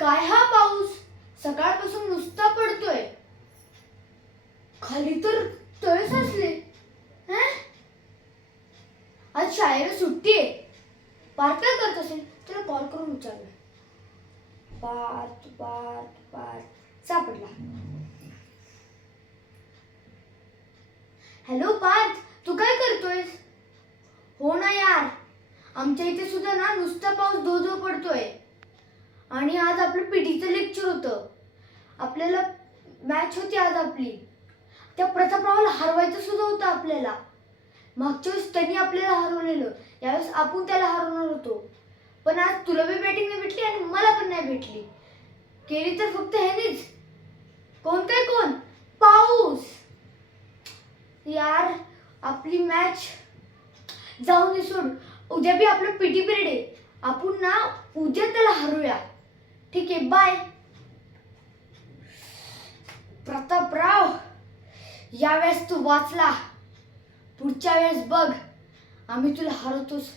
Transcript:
काय हा पाऊस सकाळपासून नुसता पडतोय. खाली तर तळ साचले. आज शाळेला सुट्टी आहे. पार्थ काय करत असेल? त्याला कॉल करून विचारूया. पार्थ पार्थ पार्थ सापडला. हॅलो पार्थ, तू काय करतोयस? हो ना यार, आमच्या इथे सुद्धा ना नुसता पाऊस धो धो पडतोय. आणि आज आपलं पीटीचं लेक्चर होतं. आपल्याला मॅच होती आज आपली. त्या प्रतापरावला हरवायचं सुद्धा होतं आपल्याला. मागच्या वेळेस त्यांनी आपल्याला हरवलेलं, यावेळेस आपण त्याला हरवणार होतो. पण आज तुला बी बॅटिंग नाही भेटली आणि मला पण नाही भेटली. केली तर फक्त ह्यानीच. कोण काय कोण? पाऊस. यार आपली मॅच जाऊन दे, सोड. उद्या बी आपलं पीटी पिरियड आहे. आपण ना उद्या त्याला हरवूया. ठीक आहे, बाय. प्रतापराव, यावेळेस तू वाचला. पुढच्या वेळेस बघ, आम्ही तुला हरवतोच.